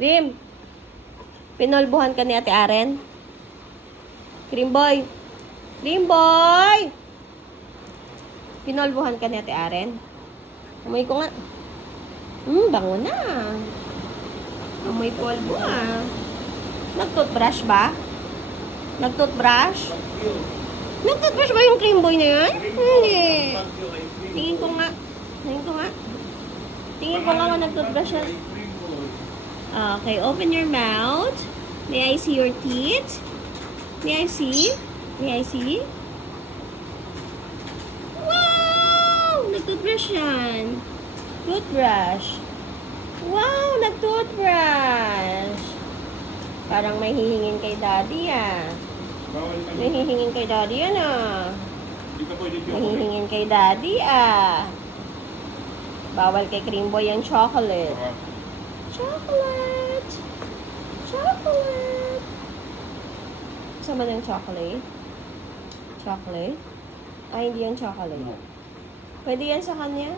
Cream. Pinolbuhan ka ni Ate Aren? Cream boy. Cream boy! Pinolbuhan ka ni Ate Aren? Amoy ko nga. Bango na. Amoy polvo ah. Nag-toothbrush ba? Nag-toothbrush? Nag-toothbrush ba yung cream boy na yan? Hindi. Tingin ko nga. Tingin ko nga kung nag-toothbrush yan. Okay, open your mouth. May I see your teeth? May I see? Wow! Nag-toothbrush yan. Toothbrush. Wow! Nag-toothbrush. Parang may hihingin kay daddy ah. May hihingin kay daddy yan ah. May hihingin kay daddy ah. Bawal kay Cream Boy yung chocolate. Chocolate! Chocolate! Sama ng chocolate? Chocolate? Ay, hindi yan chocolate. Pwede yan sa kanya?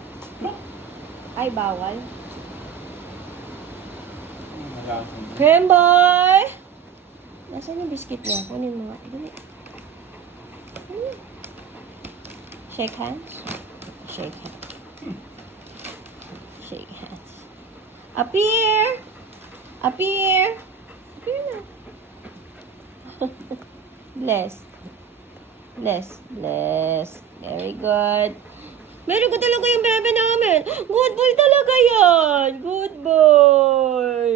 Ay, bawal. Cream Boy! Nasaan yung biscuit niya? Kunin mo nga. Shake hands? Shake hands. Shake hands. Appear! Appear! Appear na. Bless. Bless. Bless. Very good. Meron ko talaga yung bebe namin. Good boy talaga yan. Good boy.